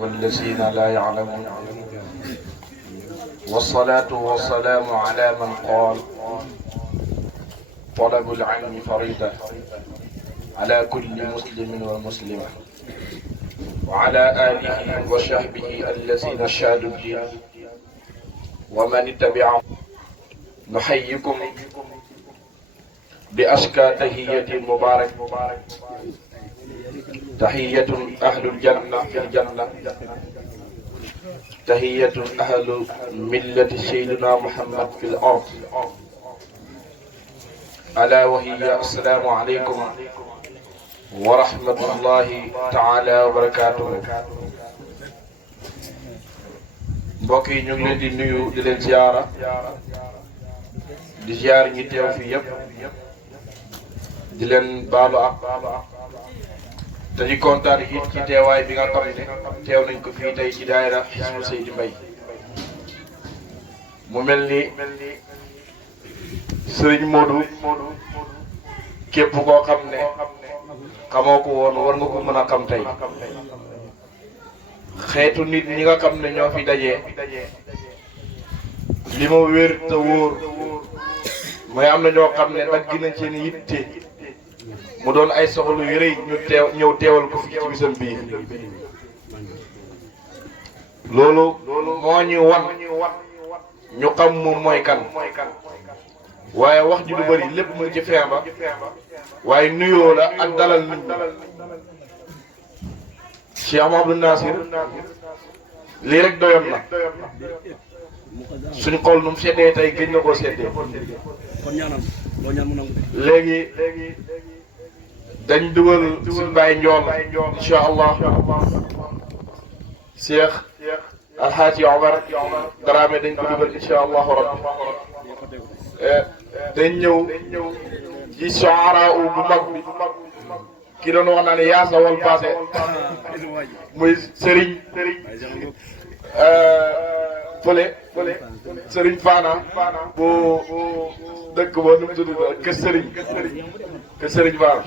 والذين لا يعلمون والصلاة والسلام على من قال طلب العلم فريضة على كل مسلم ومسلمة وعلى آله وصحبه الذين شادوا الدين ومن اتبعهم. نحييكم بأشكى تحية مبارك، تحية أهل الجنة في الجنة، تحية أهل ملة سيدنا محمد في الأرض، ألا وهي السلام عليكم ورحمة الله تعالى وبركاته. mbokk yi ñu ngi leen di nuyu di leen ziyaara di ziyaar ñi teew fii yëpp di leen baalu ak te di kontaan it ci teewaay bi nga xam ne teew nañ ko fii tey ci daayira Hisbou Seydi Mbaye. mu mel ni Sëriñ Modou képp koo xam ne xamoo ko woon war nga ko mën a xam tey. xeetu nit ñi nga xam ne ñoo fi dajee li ma wér te wóor mooy am na ñoo xam ne dagg nañ seen yitte mu doon ay soxlu yu rëy ñu ñëw teewal ko fi ci bisam bii. loolu moo ñu wan ñu xam moom mooy kan, waaye wax ji du bëri lépp mu ngi ci feeñ ba waaye nuyoo la ak dalal nit ñi. Cheikh Abdou Nasir lii rek doyoon na suñ xol nu mu seddee tey gëj na koo seddee. léegi dañ dugal suñ bàyyi njool incha allah Cheikh Alhaaji Omar Dramé dañ ko dugal incha allahu rabbi. dañ ñëw ci soara bu mag bi ki doon wax naa ne yaas la wal passé muy Serigne fële Serigne Fana bu dëkk ba nu mu tudd kër Serigne Fana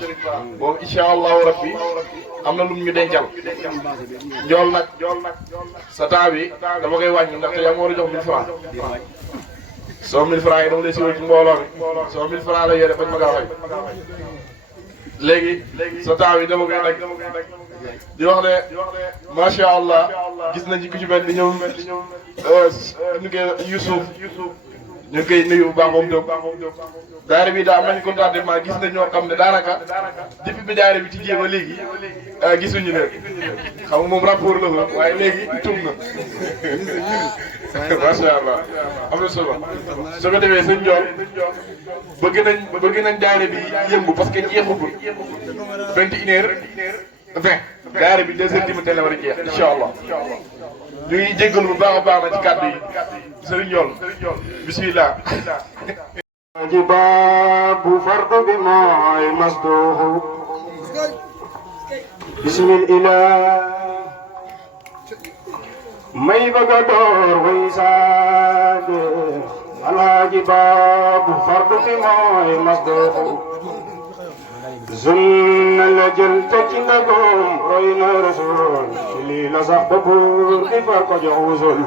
boobu incha allahu rabbi am na lu mu ñu dencal. njool nag sa temps bi dama koy wàññi ndaxte yaa ma war a jox 1000 francs. soo 1000 francs yi dama lay siwal ci mbooloo mi soo 1000 francs la yore bañ ma kaa fay. léegi sa temps bi dama koy nag di wax ne macha allah gis nañ ci ku ci mel ni ñoom ñu koy Youssouf ñu ngi koy nuyu bu baax moom itam. daara bi daa am nañu contentement gis nañ ñoo xam ne daanaka depuis bi daara bi ci jéem a léegi gisuñu leen xam nga moom rapport la woon waaye léegi tuub na macha allah am na solo. soo ko defee sëñ Ndiol bëgg nañ daara bi yëngu parce que jeexagul 21h20 daara bi 2h la war a jeex incha allah. ñu ngi jéggalu bu baax a baax na ci kàddu yi sëriñ Ndiol bismillah. جباب فرد بماء مصدوح بسم الإله مي بقدر ويساد الجباب فرد بماء مصدوح زن لجل تجنبهم رينا رسول ليلة صحبه كفاك جوزل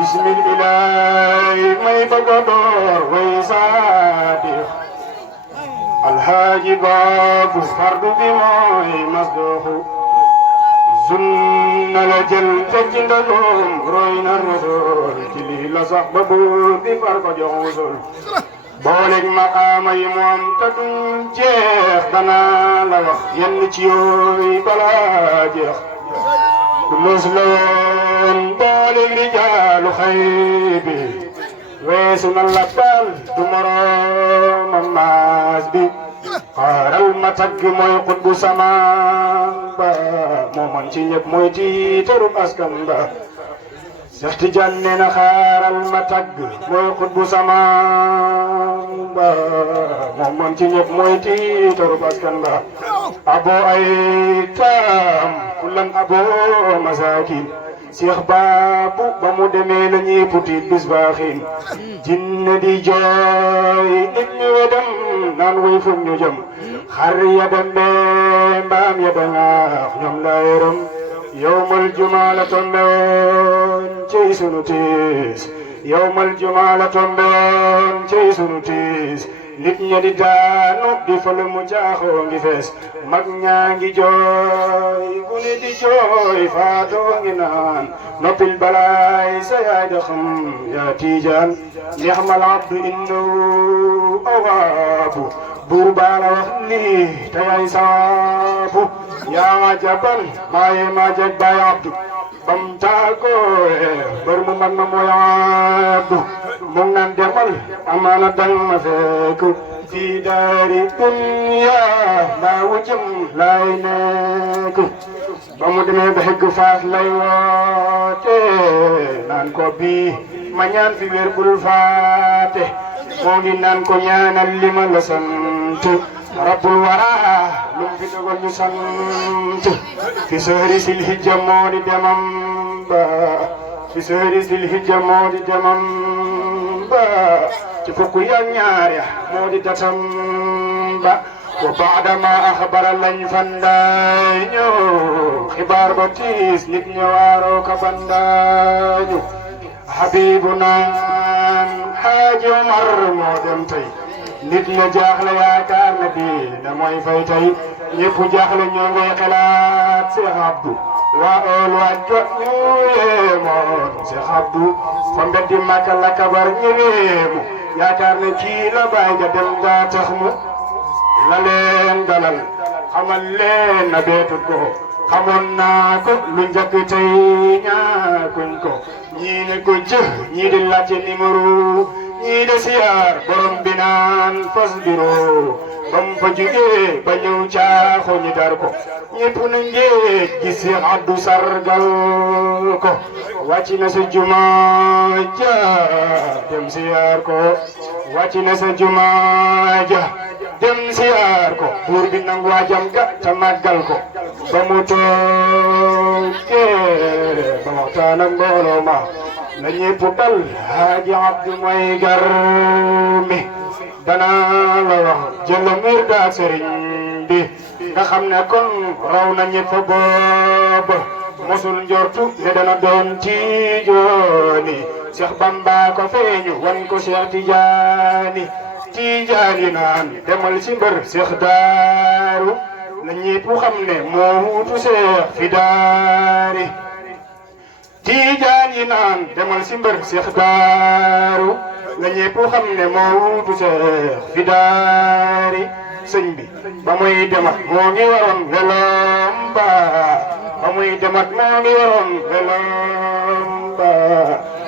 بسم الإله مي بقدر ويسادخ الحاج باب فرد بماء مصدوح زن لجل تجندهم روين الرسول كلي لصحبه بفرق جوزل بولك مقام يموم تدن جيخ دنا لوخ ينتيوي بلا جيخ كلوسلون بولك رجال خيبي ويسن اللبال دمرو مماز بي قارل متق موي قطب سمان با مومن ci ñep moy ci torub askan ba Seex Tijaan nee na xaaral ma tagg mooy xutbu samaan ba moom man ci ñëpp mooy tiitaru askan ba abo ay taam kulan abo masaakin Seex Baabu ba mu demee la ñuy puti bis baaxin jinne di jooy nit ñi wedam naan way fu ñu jëm xar ya dem be mbaam ya dangaax ñoom la yërëm yawmal jumaa la tombe woon cey sunu tiis yawmal jumaa la tombe woon cey sunu tiis nit ña di daanu di fële mu jaaxoo ngi fees mag ñaa ngi jooy ku ne di jooy faatoo ngi naan noppil balaay sa yaay da xam yaa tiijaan ni'mal abdu innahu awaabu buur baa la wax lii te yaay sawaabu yaa ajaban maaye maajeg baay abdu bam taagoo bër mu mag ma mooy abdu mu naan demal amaana dang ma fekk fii daari dunya laa wujum laay nekk ba mu demee ba xegg faas lay woote naan ko bii ma ñaan fi wér bul faate moo ngi naan ko ñaanal li ma la sant rabbul wara lu fi dogal ñu sant fi sehri sil hijja moo di demam ba fi sehri sil hijja moo di demam ba ci fukk ya ñaar ya moo di datam ba wa baadama axbara lañ fandaañu xibaar ba tiis nit ña waaroo ka bandaañu habibu naan Haaji Omar moo dem tey nit ña jaaxle yaakaar na diina mooy fay tey ñëpp jaaxle ñoo ngay xalaat Cheikh Abdou waa ool waaj ko ñu yeemoon Cheikh Abdou fa mbeddi Makka la kabar ñu yeemu yaakaar ne kii la baay ga dem daa tax mu la leen dalal xamal leen na beetut ko xamoon naa ko lu njëkk tey ñaakuñ ko ñii ne ko jëh ñii di laajte numéro ñii de siyaar borom bi naan fas biro bam fa jugee ba ñëw caaxo ñi dar ko ñëpp na ngéej gis Cheikh Abdou sargal ko wàcc na sa jumaa ja dem siyaar ko wàcc na sa jumaa ja dem siyaar ko buur bi nangu waajam ga ta màggal ko ba mu toogee ba waxtaan ak mbooloo ma la ñépp dal Haaji Abdou mooy gar mi danaa la wax jëlamir daa sëriñ bi nga xam ne kon raw na ñépp booba mosul njortu ne dana doon tiijooni Cheikh Bamba ko feeñu wan ko Cheikh Tijaani Tijaani naan demal ci mbër Cheikh Daaru la ñépp xam ne moo wuutu Cheikh fi daari Tijaani naan demal ci mbër Cheikh Daaru la ñépp xam ne moo wuutu Cheikh fi daari sëñ bi ba muy demat moo ngi waroon welom ba ba muy demat moo ngi waroon welom ba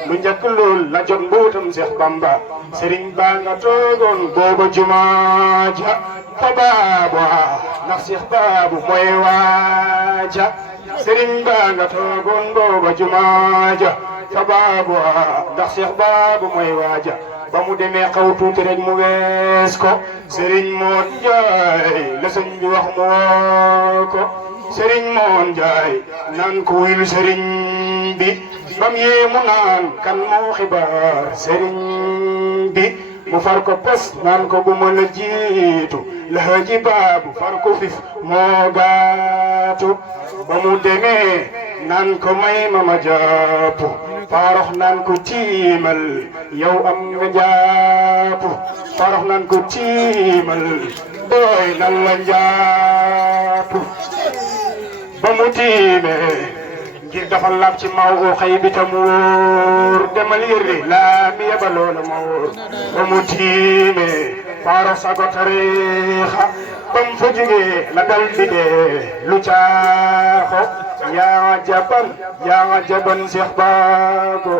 lu njëkk lool la jot mbuutam Cheikh Bamba Serigne Ba nga toogoon booba jumaa ja fa baabu ndax Cheikh Baabu mooy waaja Serigne Ba nga toogoon booba jumaa ja fa baabu ndax Cheikh Baabu mooy waaja ba mu demee xaw tuuti rek mu wees ko Serigne Moon Njaay la sëñ bi wax mu woo ko Serigne Moon Njaay naan ko wuyul Serigne bi bam yéemu naan kan moo xibaar Serigne bi mu far ko pes naan ko bu ma la jiitu la Haaji Baabu far ko fif moo gaatu ba mu demee naan ko may ma jàpp Farokh naan ko tiimal yow am nga jàpp Farokh naan ko tiimal doy nan la jàpp ba mu tiimee ngir dafa laab ci maw xëy bi tam wóor demal yërri laa mi yebaloo la ma wóor ba mu tiimee Farokh sago tariixa bam fa jógee la dal di dee lu caaxo yaa jaban Cheikh Baabu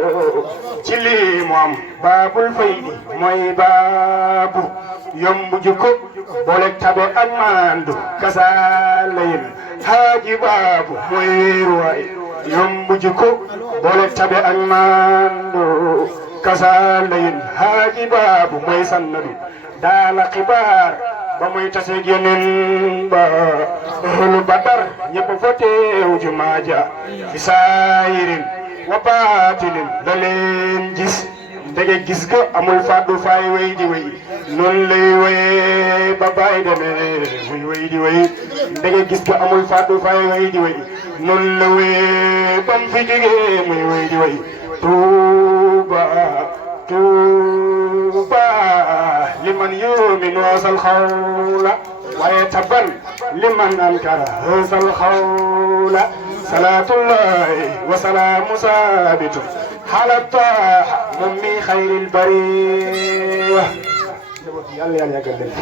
ci lii mu am baabul faydi mooy baabu yombu jikko boole tabe ak maandu kasaalayin Haaji Baabu mooy wéeruwaay yombu jikko boole tabe ak maandu kasaalayin Haaji Baabu mooy sannadu daala xibaar ba muy taseeg yeneen ba ahlu Badar ñëpp fa teew jumaa ja fi saayirin wa baatinin la leen gis ndege gis nga amul fàddu faay way di way noonu lay waye ba baay demee muy way di way ndege gis nga amul fàddu faay way di way noonu la waye bam fi jógee muy way di way tuuba tuuba liman yu'minu wasal xawla waaye taban liman ankara wasal xawla salaatullahi wa salaamu saabitu ala taaha moom mi xayril bariya yàlla yàlla yàggal leen